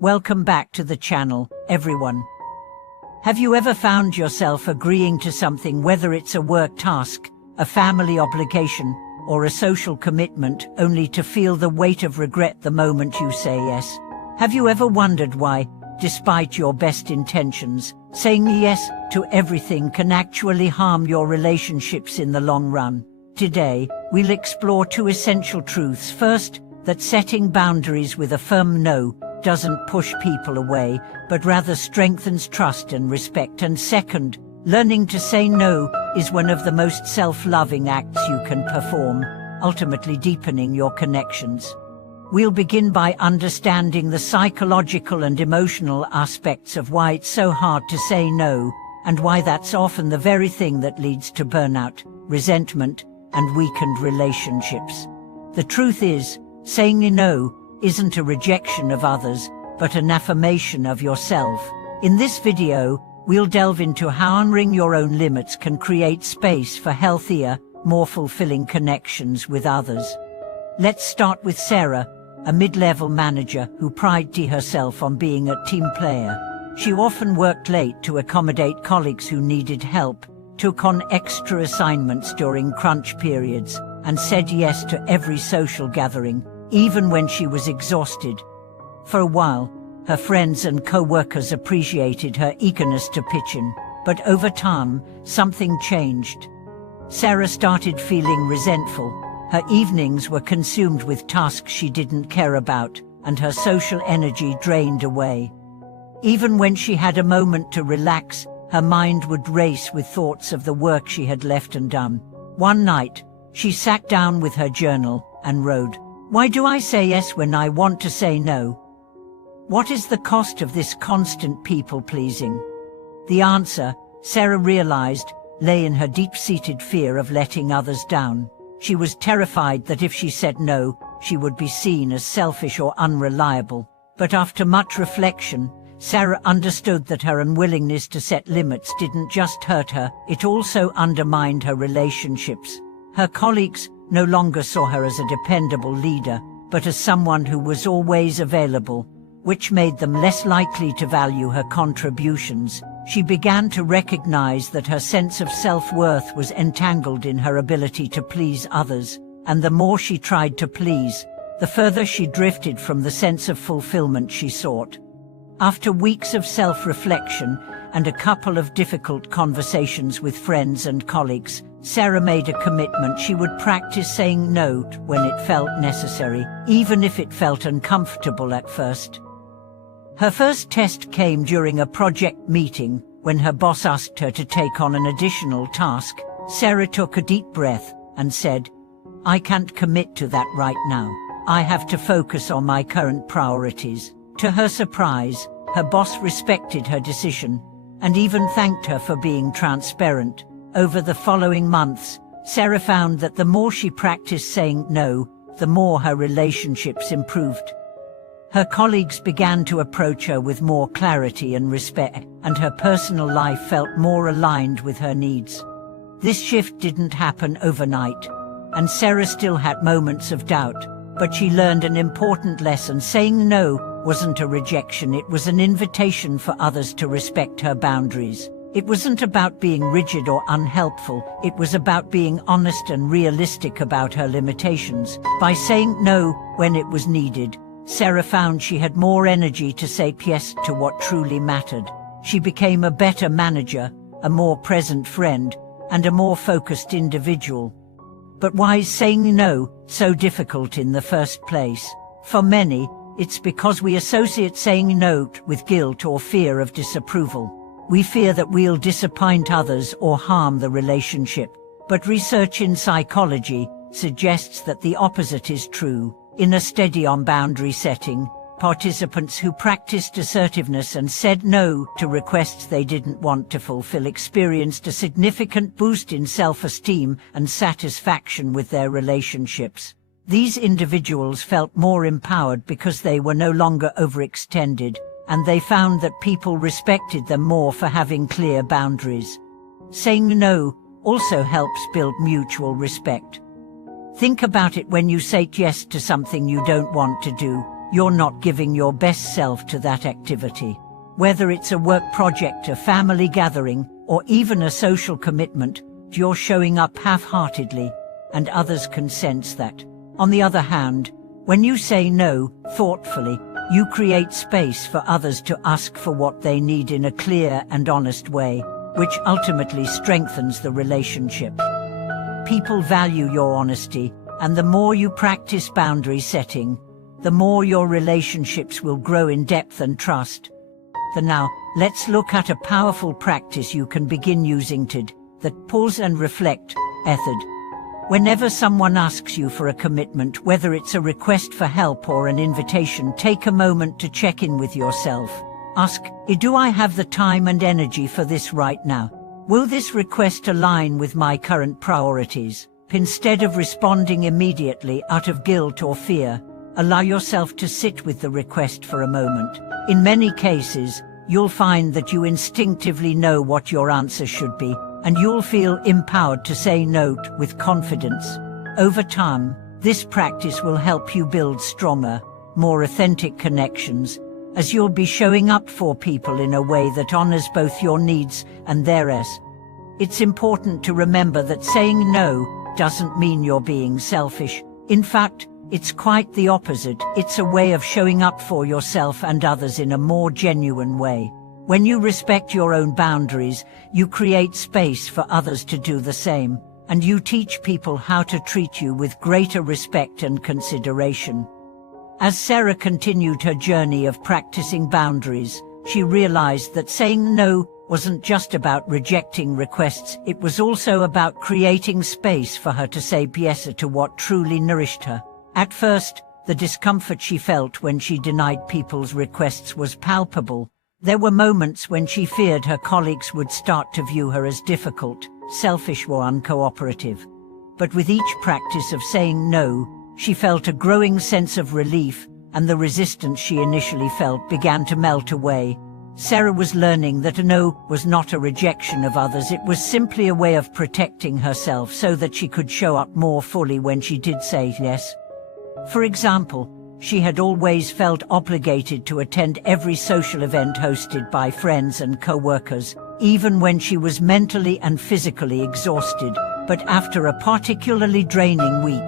Welcome back to the channel, everyone. Have you ever found yourself agreeing to something, whether it's a work task, a family obligation, or a social commitment, only to feel the weight of regret the moment you say yes? Have you ever wondered why, despite your best intentions, saying yes to everything can actually harm your relationships in the long run? Today, we'll explore two essential truths. First, that setting boundaries with a firm no doesn't push people away, but rather strengthens trust and respect. And second, learning to say no is one of the most self-loving acts you can perform, ultimately deepening your connections. We'll begin by understanding the psychological and emotional aspects of why it's so hard to say no, and why that's often the very thing that leads to burnout, resentment, and weakened relationships. The truth is, saying no isn't a rejection of others, but an affirmation of yourself. In this video, we'll delve into how honoring your own limits can create space for healthier, more fulfilling connections with others. Let's start with Sarah, a mid-level manager who prided herself on being a team player. She often worked late to accommodate colleagues who needed help, took on extra assignments during crunch periods, and said yes to every social gathering, even when she was exhausted. For a while, her friends and co-workers appreciated her eagerness to pitch in, but over time, something changed. Sarah started feeling resentful. Her evenings were consumed with tasks she didn't care about, and her social energy drained away. Even when she had a moment to relax, her mind would race with thoughts of the work she had left undone. One night, she sat down with her journal and wrote, "Why do I say yes when I want to say no? What is the cost of this constant people-pleasing?" The answer, Sarah realized, lay in her deep-seated fear of letting others down. She was terrified that if she said no, she would be seen as selfish or unreliable. But after much reflection, Sarah understood that her unwillingness to set limits didn't just hurt her, it also undermined her relationships. Her colleagues no longer saw her as a dependable leader, but as someone who was always available, which made them less likely to value her contributions. She began to recognize that her sense of self-worth was entangled in her ability to please others, and the more she tried to please, the further she drifted from the sense of fulfillment she sought. After weeks of self-reflection and a couple of difficult conversations with friends and colleagues, Sarah made a commitment she would practice saying no when it felt necessary, even if it felt uncomfortable at first. Her first test came during a project meeting, when her boss asked her to take on an additional task. Sarah took a deep breath and said, "I can't commit to that right now. I have to focus on my current priorities." To her surprise, her boss respected her decision, and even thanked her for being transparent. Over the following months, Sarah found that the more she practiced saying no, the more her relationships improved. Her colleagues began to approach her with more clarity and respect, and her personal life felt more aligned with her needs. This shift didn't happen overnight, and Sarah still had moments of doubt, but she learned an important lesson. Saying no wasn't a rejection, it was an invitation for others to respect her boundaries. It wasn't about being rigid or unhelpful, it was about being honest and realistic about her limitations. By saying no when it was needed, Sarah found she had more energy to say yes to what truly mattered. She became a better manager, a more present friend, and a more focused individual. But why is saying no so difficult in the first place? For many, it's because we associate saying no with guilt or fear of disapproval. We fear that we'll disappoint others or harm the relationship. But research in psychology suggests that the opposite is true. In a study on boundary setting, participants who practiced assertiveness and said no to requests they didn't want to fulfill experienced a significant boost in self-esteem and satisfaction with their relationships. These individuals felt more empowered because they were no longer overextended, and they found that people respected them more for having clear boundaries. Saying no also helps build mutual respect. Think about it: when you say yes to something you don't want to do, you're not giving your best self to that activity. Whether it's a work project, a family gathering, or even a social commitment, you're showing up half-heartedly, and others can sense that. On the other hand, when you say no, thoughtfully, you create space for others to ask for what they need in a clear and honest way, which ultimately strengthens the relationship. People value your honesty, and the more you practice boundary setting, the more your relationships will grow in depth and trust. Now, let's look at a powerful practice you can begin using today, the pause and reflect method. Whenever someone asks you for a commitment, whether it's a request for help or an invitation, take a moment to check in with yourself. Ask, do I have the time and energy for this right now? Will this request align with my current priorities? Instead of responding immediately out of guilt or fear, allow yourself to sit with the request for a moment. In many cases, you'll find that you instinctively know what your answer should be, and you'll feel empowered to say no with confidence. Over time, this practice will help you build stronger, more authentic connections, as you'll be showing up for people in a way that honors both your needs and theirs. It's important to remember that saying no doesn't mean you're being selfish. In fact, it's quite the opposite. It's a way of showing up for yourself and others in a more genuine way. When you respect your own boundaries, you create space for others to do the same, and you teach people how to treat you with greater respect and consideration. As Sarah continued her journey of practicing boundaries, she realized that saying no wasn't just about rejecting requests, it was also about creating space for her to say yes to what truly nourished her. At first, the discomfort she felt when she denied people's requests was palpable. There were moments when she feared her colleagues would start to view her as difficult, selfish or uncooperative. But with each practice of saying no, she felt a growing sense of relief, and the resistance she initially felt began to melt away. Sarah was learning that a no was not a rejection of others, it was simply a way of protecting herself so that she could show up more fully when she did say yes. For example, she had always felt obligated to attend every social event hosted by friends and co-workers, even when she was mentally and physically exhausted. But after a particularly draining week,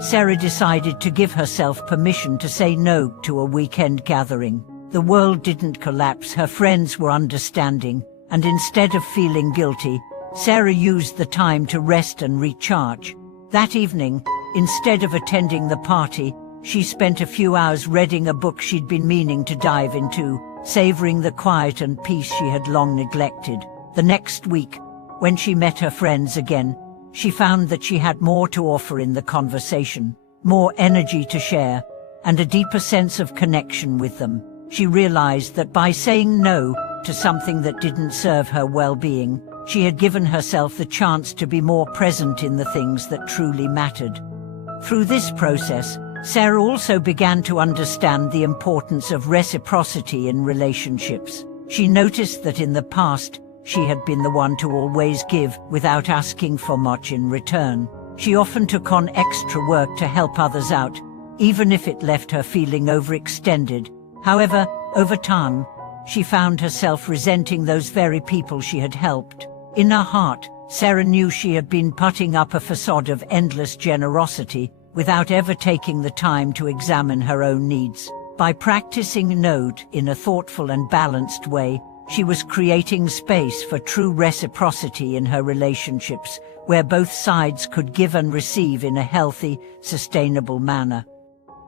Sarah decided to give herself permission to say no to a weekend gathering. The world didn't collapse, her friends were understanding, and instead of feeling guilty, Sarah used the time to rest and recharge. That evening, instead of attending the party, she spent a few hours reading a book she'd been meaning to dive into, savoring the quiet and peace she had long neglected. The next week, when she met her friends again, she found that she had more to offer in the conversation, more energy to share, and a deeper sense of connection with them. She realized that by saying no to something that didn't serve her well-being, she had given herself the chance to be more present in the things that truly mattered. Through this process, Sarah also began to understand the importance of reciprocity in relationships. She noticed that in the past, she had been the one to always give without asking for much in return. She often took on extra work to help others out, even if it left her feeling overextended. However, over time, she found herself resenting those very people she had helped. In her heart, Sarah knew she had been putting up a facade of endless generosity without ever taking the time to examine her own needs. By practicing no in a thoughtful and balanced way, she was creating space for true reciprocity in her relationships, where both sides could give and receive in a healthy, sustainable manner.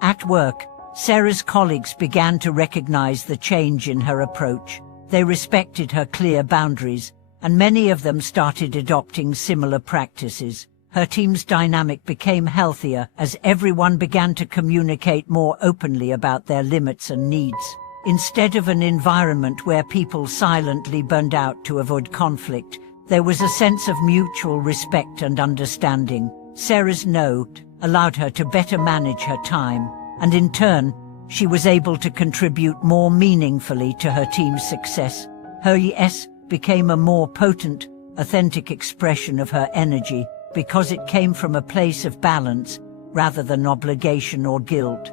At work, Sarah's colleagues began to recognize the change in her approach. They respected her clear boundaries, and many of them started adopting similar practices. Her team's dynamic became healthier as everyone began to communicate more openly about their limits and needs. Instead of an environment where people silently burned out to avoid conflict, there was a sense of mutual respect and understanding. Sarah's no allowed her to better manage her time, and in turn, she was able to contribute more meaningfully to her team's success. Her yes became a more potent, authentic expression of her energy, because it came from a place of balance rather than obligation or guilt.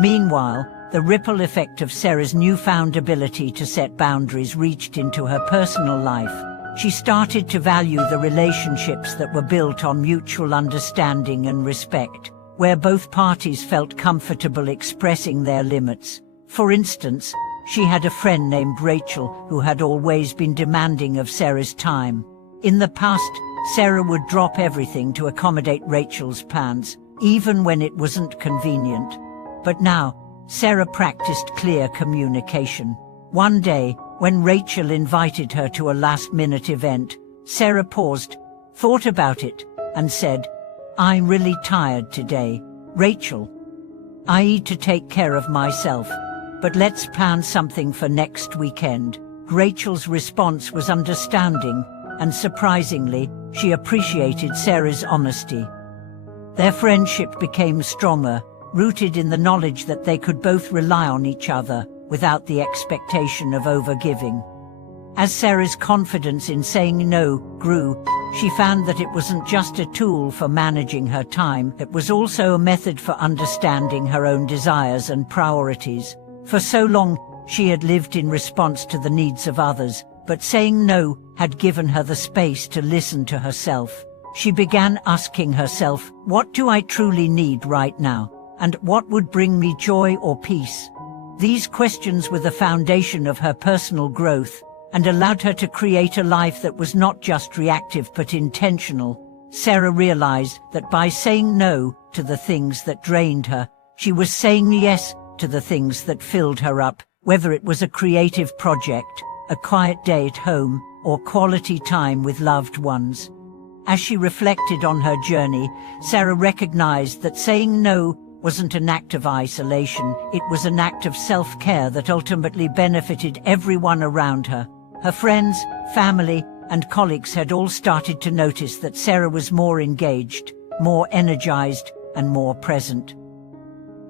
Meanwhile, the ripple effect of Sarah's newfound ability to set boundaries reached into her personal life. She started to value the relationships that were built on mutual understanding and respect, where both parties felt comfortable expressing their limits. For instance, she had a friend named Rachel who had always been demanding of Sarah's time. In the past, Sarah would drop everything to accommodate Rachel's plans, even when it wasn't convenient. But now, Sarah practiced clear communication. One day, when Rachel invited her to a last-minute event, Sarah paused, thought about it, and said, "I'm really tired today, Rachel. I need to take care of myself, but let's plan something for next weekend." Rachel's response was understanding, and surprisingly, she appreciated Sarah's honesty. Their friendship became stronger, rooted in the knowledge that they could both rely on each other, without the expectation of overgiving. As Sarah's confidence in saying no grew, she found that it wasn't just a tool for managing her time, it was also a method for understanding her own desires and priorities. For so long, she had lived in response to the needs of others, but saying no had given her the space to listen to herself. She began asking herself, what do I truly need right now? And what would bring me joy or peace? These questions were the foundation of her personal growth, and allowed her to create a life that was not just reactive but intentional. Sarah realized that by saying no to the things that drained her, she was saying yes to the things that filled her up, whether it was a creative project, a quiet day at home, or quality time with loved ones. As she reflected on her journey, Sarah recognized that saying no wasn't an act of isolation, it was an act of self-care that ultimately benefited everyone around her. Her friends, family, and colleagues had all started to notice that Sarah was more engaged, more energized, and more present.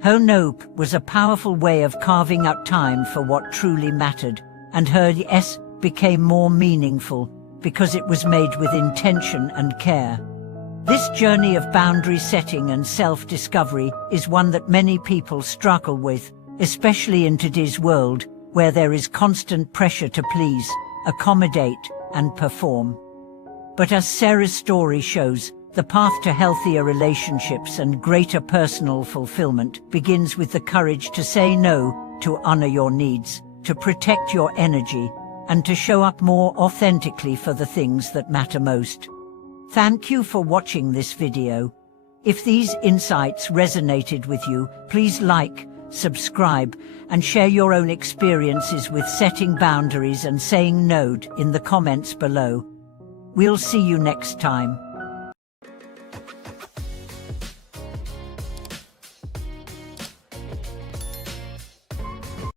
Her no was a powerful way of carving out time for what truly mattered, and her yes became more meaningful because it was made with intention and care. This journey of boundary setting and self-discovery is one that many people struggle with, especially in today's world, where there is constant pressure to please, accommodate, and perform. But as Sarah's story shows, the path to healthier relationships and greater personal fulfillment begins with the courage to say no, to honor your needs, to protect your energy, and to show up more authentically for the things that matter most. Thank you for watching this video. If these insights resonated with you, please like, subscribe, and share your own experiences with setting boundaries and saying no in the comments below. We'll see you next time.